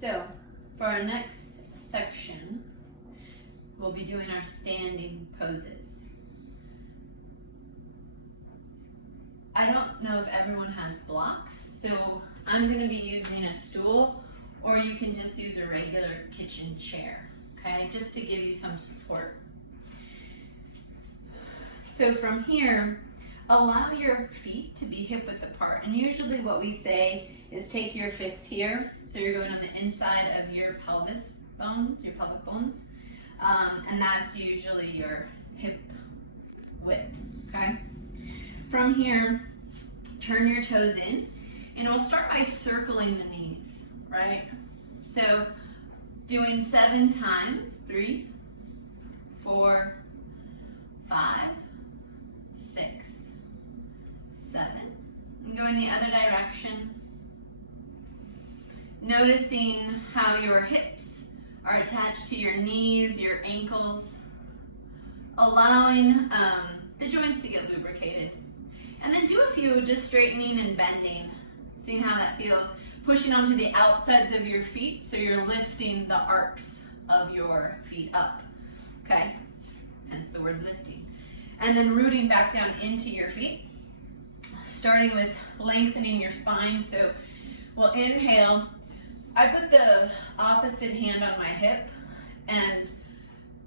So for our next section, we'll be doing our standing poses. I don't know if everyone has blocks, so I'm going to be using a stool, or you can just use a regular kitchen chair, okay, just to give you some support. So from here, allow your feet to be hip-width apart, and usually what we say is take your fists here, so you're going on the inside of your pelvis bones, your pelvic bones, and that's usually your hip width, okay? From here, turn your toes in, and we'll start by circling the knees, right? So doing 7 times, 3, 4, 5, 6, 7, and going the other direction. Noticing how your hips are attached to your knees, your ankles, allowing the joints to get lubricated. And then do a few just straightening and bending, seeing how that feels. Pushing onto the outsides of your feet, so you're lifting the arcs of your feet up, okay? Hence the word lifting. And then rooting back down into your feet, starting with lengthening your spine. So we'll inhale. I put the opposite hand on my hip, and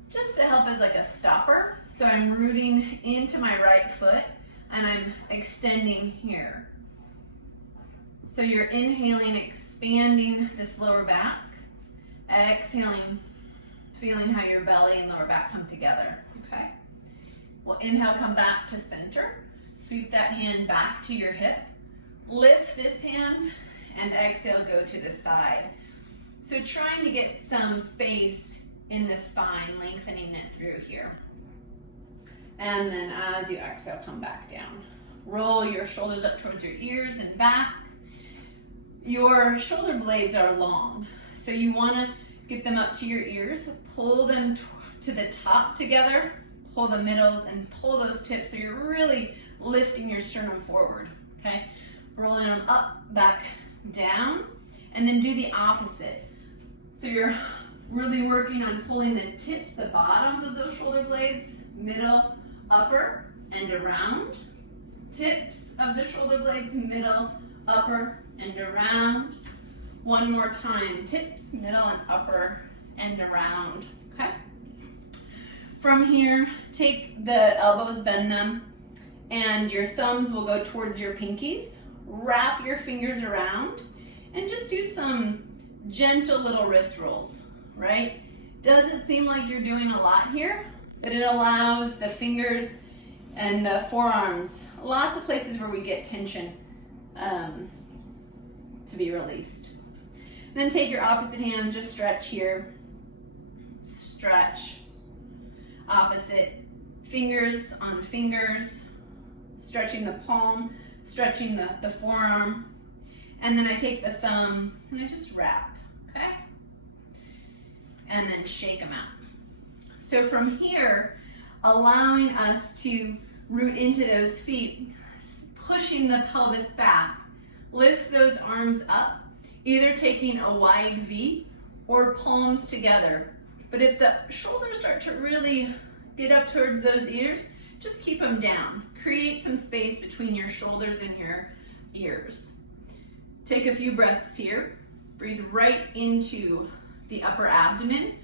just to help as like a stopper. So I'm rooting into my right foot, and I'm extending here. So you're inhaling, expanding this lower back, exhaling, feeling how your belly and lower back come together, okay? We'll inhale, come back to center, sweep that hand back to your hip, lift this hand, and exhale, go to the side. So trying to get some space in the spine, lengthening it through here. And then as you exhale, come back down. Roll your shoulders up towards your ears and back. Your shoulder blades are long, so you want to get them up to your ears, pull them to the top together, pull the middles, and pull those tips so you're really lifting your sternum forward, okay? Rolling them up, back, down, and then do the opposite. So you're really working on pulling the tips, the bottoms of those shoulder blades, middle, upper, and around. Tips of the shoulder blades, middle, upper, and around. One more time, tips, middle, and upper, and around, okay? From here, take the elbows, bend them, and your thumbs will go towards your pinkies. Wrap your fingers around, and just do some gentle little wrist rolls, right? Doesn't seem like you're doing a lot here, but it allows the fingers and the forearms, lots of places where we get tension, to be released. Then take your opposite hand, just stretch here, stretch, opposite, fingers on fingers, stretching the palm, stretching the forearm, and then I take the thumb and I just wrap, okay? And then shake them out. So from here, allowing us to root into those feet, pushing the pelvis back, lift those arms up, either taking a wide V or palms together. But if the shoulders start to really get up towards those ears, just keep them down. Create some space between your shoulders and your ears. Take a few breaths here. Breathe right into the upper abdomen,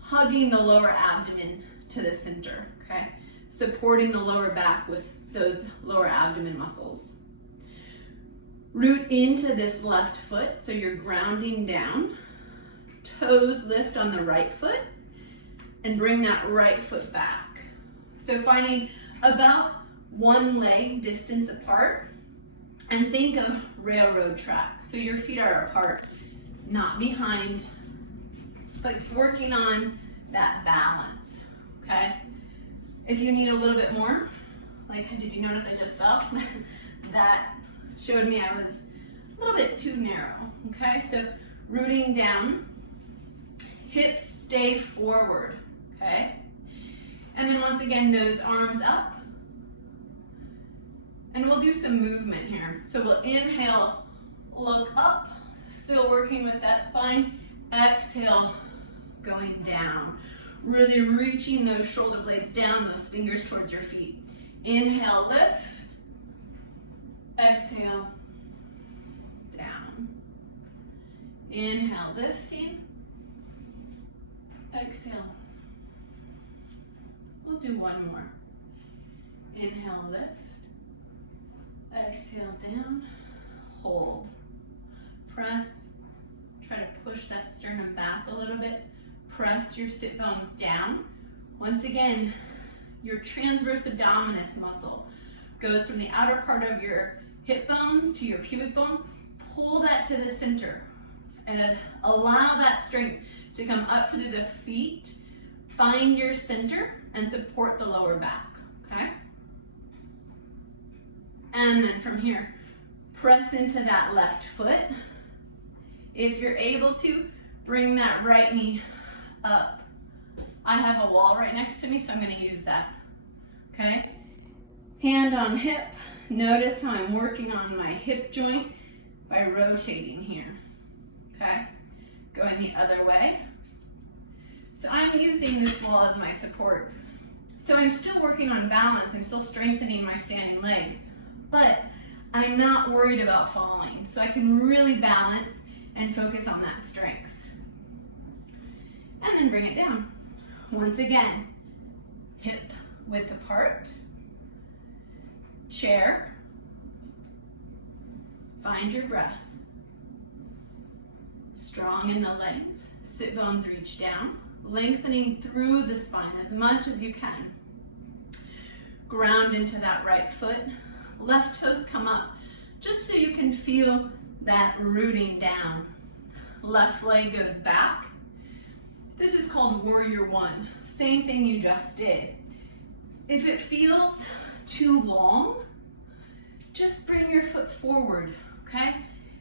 hugging the lower abdomen to the center, okay? Supporting the lower back with those lower abdomen muscles. Root into this left foot, so you're grounding down. Toes lift on the right foot, and bring that right foot back. So finding about one leg distance apart, and think of railroad tracks. So your feet are apart, not behind, but working on that balance, okay? If you need a little bit more, like, did you notice I just fell? That showed me I was a little bit too narrow, okay? So rooting down, hips stay forward, okay? And then once again, those arms up. And we'll do some movement here. So we'll inhale, look up, still working with that spine, Exhale, going down. Really reaching those shoulder blades down, those fingers towards your feet. Inhale, lift. Exhale, down. Inhale, lifting. Exhale. We'll do one more. Inhale, lift. Exhale, down. Hold. Press. Try to push that sternum back a little bit. Press your sit bones down. Once again, your transverse abdominis muscle goes from the outer part of your hip bones to your pubic bone. Pull that to the center and allow that strength to come up through the feet. Find your center and support the lower back, okay? And then from here, press into that left foot. If you're able to, bring that right knee up. I have a wall right next to me, so I'm going to use that, okay? Hand on hip. Notice how I'm working on my hip joint by rotating here, okay? Going the other way. So I'm using this wall as my support. So I'm still working on balance. I'm still strengthening my standing leg, but I'm not worried about falling. So I can really balance and focus on that strength. And then bring it down. Once again, hip width apart. Chair. Find your breath. Strong in the legs. Sit bones reach down. Lengthening through the spine as much as you can. Ground into that right foot. Left toes come up just so you can feel that rooting down. Left leg goes back. This is called warrior one. Same thing you just did. If it feels too long, just bring your foot forward, okay?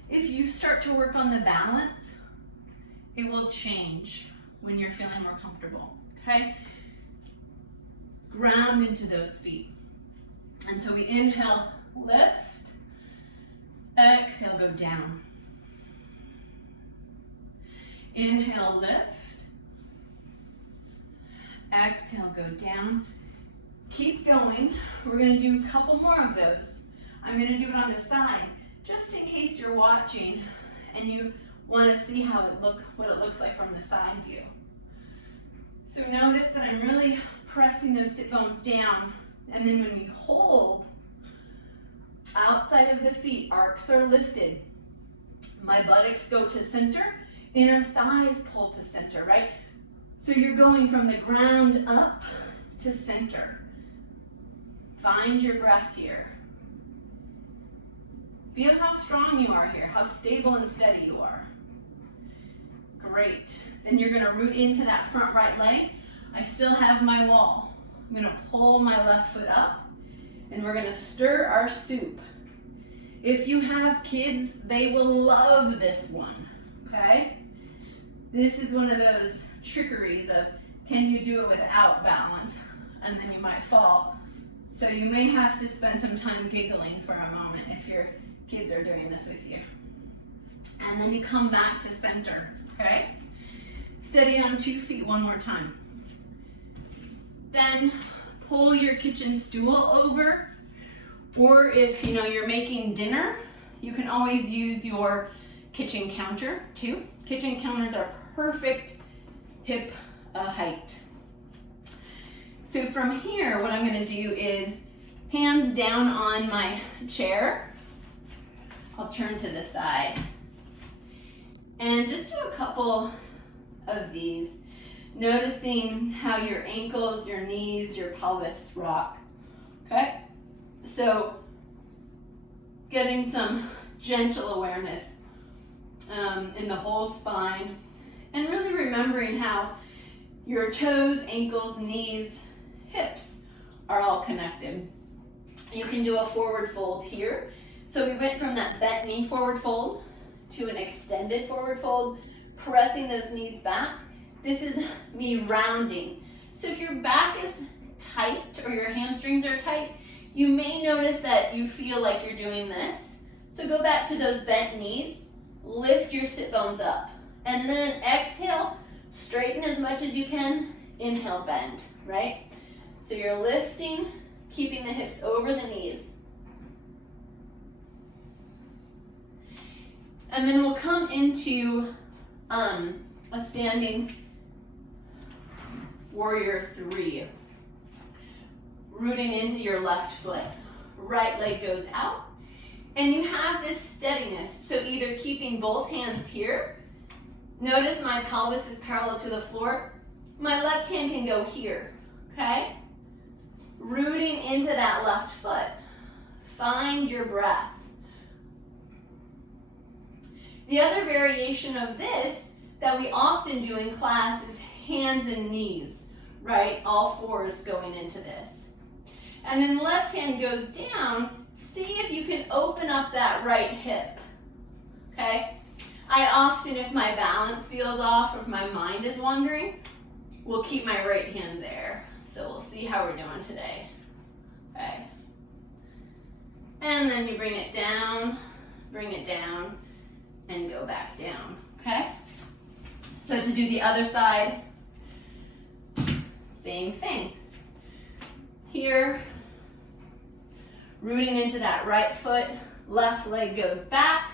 If you start to work on the balance, it will change when you're feeling more comfortable, okay? Ground into those feet. And so we inhale, lift. Exhale, go down. Inhale, lift. Exhale, go down. Keep going. We're going to do a couple more of those. I'm going to do it on the side, just in case you're watching and you want to see what it looks like from the side view. So notice that I'm really pressing those sit bones down, and then when we hold, outside of the feet, arcs are lifted. My buttocks go to center, inner thighs pull to center, right? So you're going from the ground up to center. Find your breath here. Feel how strong you are here, how stable and steady you are. Great. Then you're going to root into that front right leg. I still have my wall. I'm going to pull my left foot up, and we're going to stir our soup. If you have kids, they will love this one, okay? This is one of those trickeries of, can you do it without balance? And then you might fall. So you may have to spend some time giggling for a moment if your kids are doing this with you. And then you come back to center, okay? Steady on 2 feet one more time. Then pull your kitchen stool over, or if you're making dinner, you can always use your kitchen counter too. Kitchen counters are perfect hip height. So from here, what I'm going to do is hands down on my chair. I'll turn to the side and just do a couple of these, noticing how your ankles, your knees, your pelvis rock, okay? So getting some gentle awareness in the whole spine, and really remembering how your toes, ankles, knees, hips are all connected. You can do a forward fold here. So we went from that bent knee forward fold to an extended forward fold, pressing those knees back. This is me rounding. So if your back is tight or your hamstrings are tight, you may notice that you feel like you're doing this. So go back to those bent knees, lift your sit bones up. And then exhale, straighten as much as you can. Inhale, bend, right? So you're lifting, keeping the hips over the knees. And then we'll come into a standing warrior 3. Rooting into your left foot. Right leg goes out. And you have this steadiness. So either keeping both hands here. Notice my pelvis is parallel to the floor. My left hand can go here, okay? Rooting into that left foot. Find your breath. The other variation of this that we often do in class is hands and knees, right? All fours going into this. And then left hand goes down. See if you can open up that right hip, okay? I often, if my balance feels off or if my mind is wandering, will keep my right hand there. So we'll see how we're doing today, okay? And then you bring it down, and go back down, okay? So to do the other side, same thing. Here, rooting into that right foot, left leg goes back.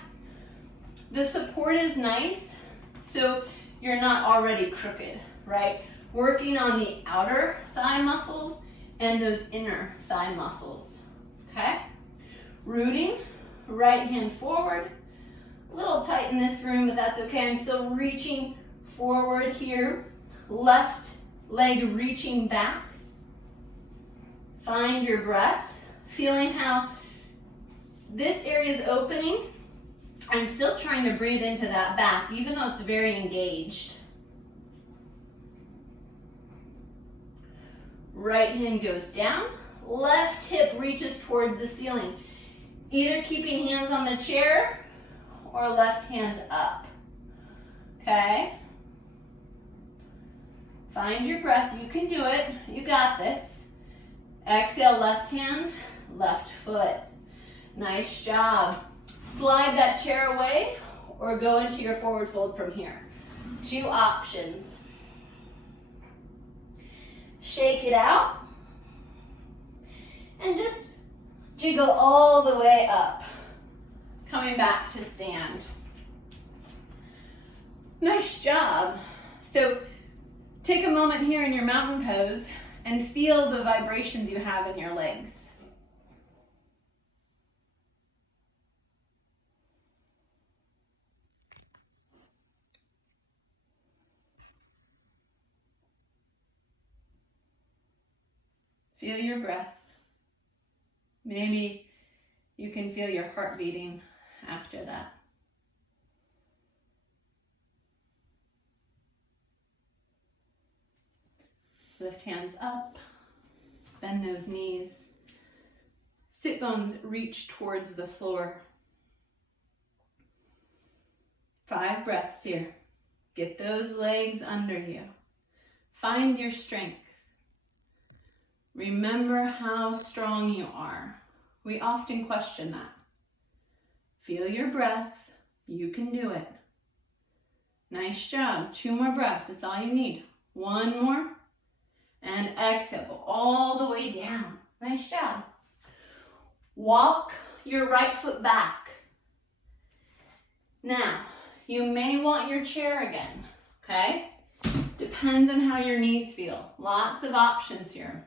The support is nice, so you're not already crooked, right? Working on the outer thigh muscles and those inner thigh muscles, okay? Rooting, right hand forward. A little tight in this room, but that's okay. I'm still reaching forward here. Left leg reaching back. Find your breath. Feeling how this area is opening and still trying to breathe into that back, even though it's very engaged. Right hand goes down. Left hip reaches towards the ceiling. Either keeping hands on the chair or left hand up, okay? Find your breath, you can do it, you got this. Exhale, left hand, left foot. Nice job. Slide that chair away or go into your forward fold from here. 2 options. Shake it out and just jiggle all the way up. Coming back to stand. Nice job. So take a moment here in your mountain pose and feel the vibrations you have in your legs. Feel your breath. Maybe you can feel your heart beating after that. Lift hands up, bend those knees. Sit bones reach towards the floor. 5 breaths here. Get those legs under you. Find your strength. Remember how strong you are. We often question that. Feel your breath. You can do it. Nice job. 2 more breaths. That's all you need. 1 more. And exhale. Go all the way down. Nice job. Walk your right foot back. Now, you may want your chair again, okay? Depends on how your knees feel. Lots of options here.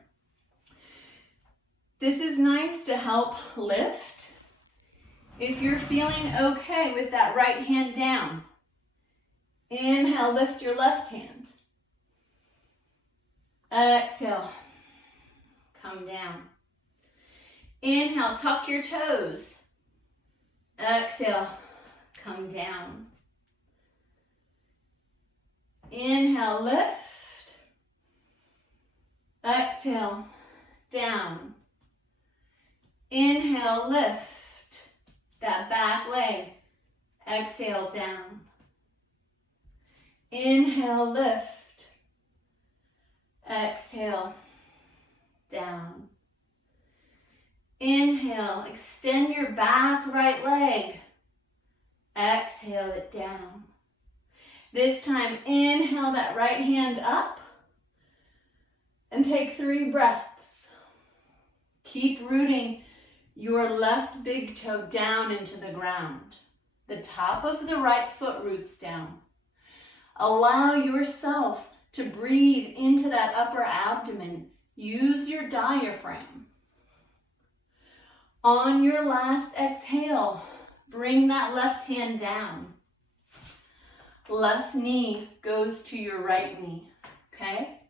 This is nice to help lift. If you're feeling okay with that right hand down, inhale, lift your left hand. Exhale, come down. Inhale, tuck your toes. Exhale, come down. Inhale, lift. Exhale, down. Inhale, lift that back leg. Exhale, down. Inhale, lift. Exhale, down. Inhale, extend your back right leg. Exhale it down. This time, inhale that right hand up and take 3 breaths. Keep rooting your left big toe down into the ground. The top of the right foot roots down. Allow yourself to breathe into that upper abdomen. Use your diaphragm. On your last exhale, bring that left hand down. Left knee goes to your right knee, okay?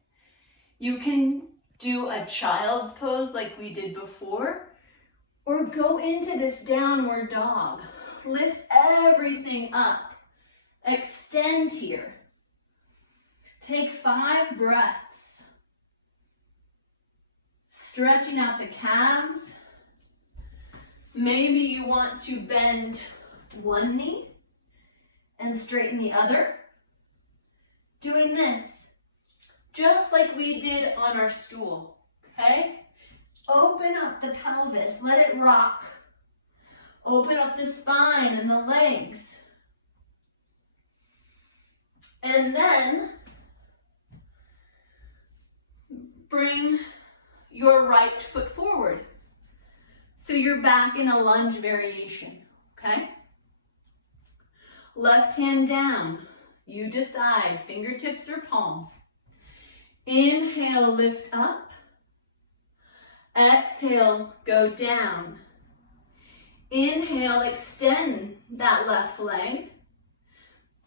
You can do a child's pose like we did before, or go into this downward dog. Lift everything up. Extend here. Take 5 breaths. Stretching out the calves. Maybe you want to bend one knee and straighten the other. Doing this, just like we did on our stool, okay? Open up the pelvis, let it rock. Open up the spine and the legs. And then bring your right foot forward. So you're back in a lunge variation, okay? Left hand down. You decide, fingertips or palm. Inhale, lift up. Exhale, go down. Inhale, extend that left leg.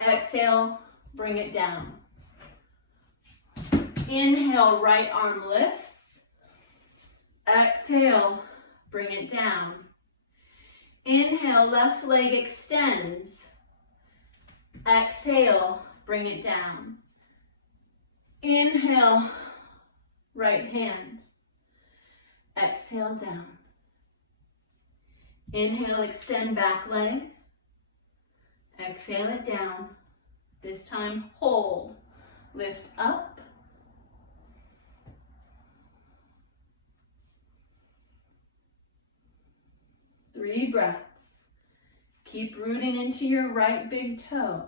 Exhale, bring it down. Inhale, right arm lifts. Exhale, bring it down. Inhale, left leg extends. Exhale, bring it down. Inhale, right hand. Exhale, down. Inhale, extend back leg. Exhale it down. This time, hold. Lift up. Three breaths. Keep rooting into your right big toe.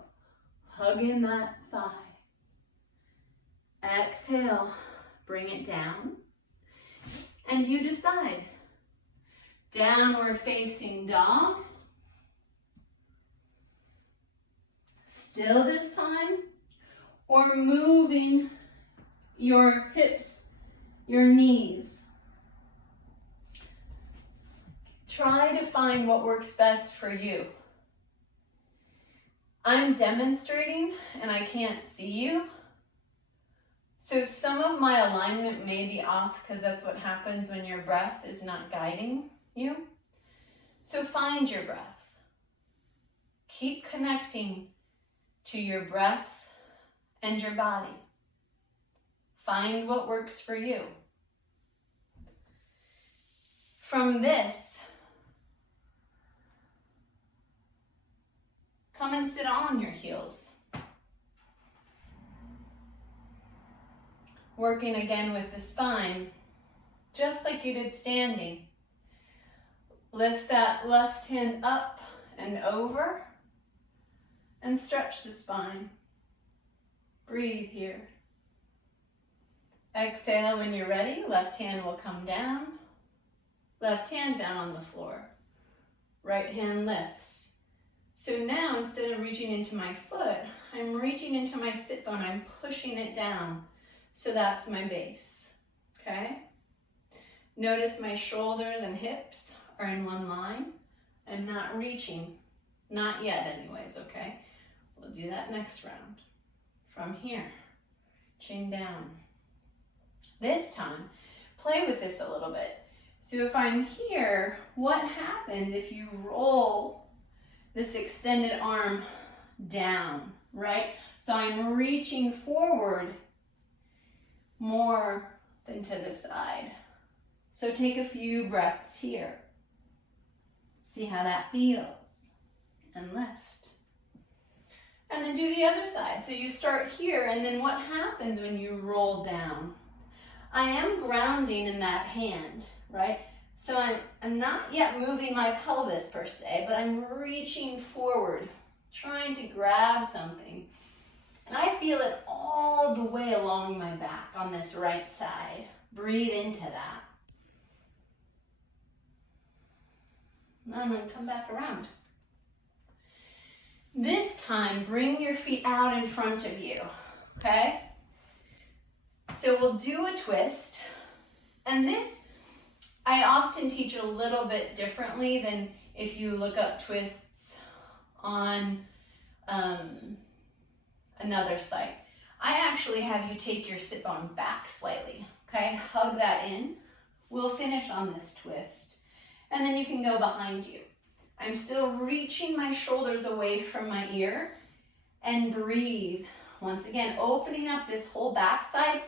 Hug in that thigh. Exhale, bring it down. And you decide. Downward facing dog. Still this time. Or moving your hips, your knees. Try to find what works best for you. I'm demonstrating and I can't see you. So some of my alignment may be off because that's what happens when your breath is not guiding you. So find your breath. Keep connecting to your breath and your body. Find what works for you. From this, come and sit on your heels. Working again with the spine, just like you did standing. Lift that left hand up and over and stretch the spine. Breathe here. Exhale when you're ready. Left hand will come down. Left hand down on the floor. Right hand lifts. So now instead of reaching into my foot, I'm reaching into my sit bone. I'm pushing it down. So that's my base, okay? Notice my shoulders and hips are in one line. I'm not reaching, not yet anyways, okay? We'll do that next round. From here, chin down. This time, play with this a little bit. So if I'm here, what happens if you roll this extended arm down, right? So I'm reaching forward more than to the side. So take a few breaths here. See how that feels. And lift. And then do the other side. So you start here, and then what happens when you roll down? I am grounding in that hand, right? So I'm not yet moving my pelvis per se, but I'm reaching forward, trying to grab something. And I feel it all the way along my back on this right side. Breathe into that. And then come back around. This time, bring your feet out in front of you, okay? So we'll do a twist. And this, I often teach a little bit differently than if you look up twists on another site. I actually have you take your sit bone back slightly, okay? Hug that in. We'll finish on this twist. And then you can go behind you. I'm still reaching my shoulders away from my ear, and breathe. Once again, opening up this whole back side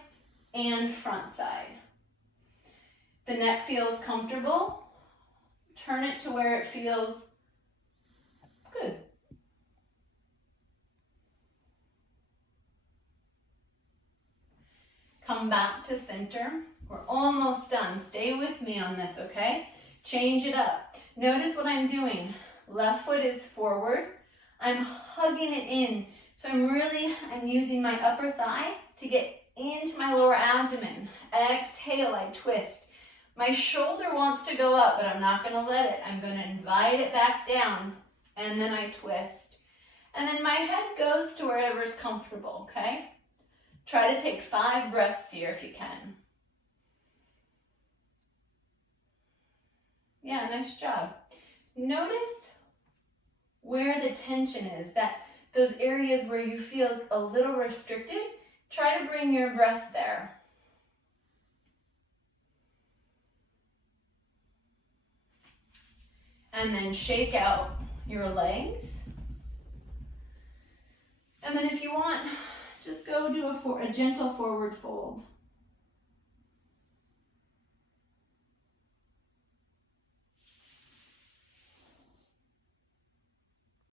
and front side. The neck feels comfortable. Turn it to where it feels good. Come back to center. We're almost done. Stay with me on this, okay? Change it up. Notice what I'm doing. Left foot is forward. I'm hugging it in. So I'm using my upper thigh to get into my lower abdomen. Exhale, I twist. My shoulder wants to go up, but I'm not going to let it. I'm going to invite it back down, and then I twist. And then my head goes to wherever's comfortable, okay? Try to take 5 breaths here if you can. Yeah, nice job. Notice where the tension is, those areas where you feel a little restricted. Try to bring your breath there. And then shake out your legs. And then if you want, just go do a gentle forward fold.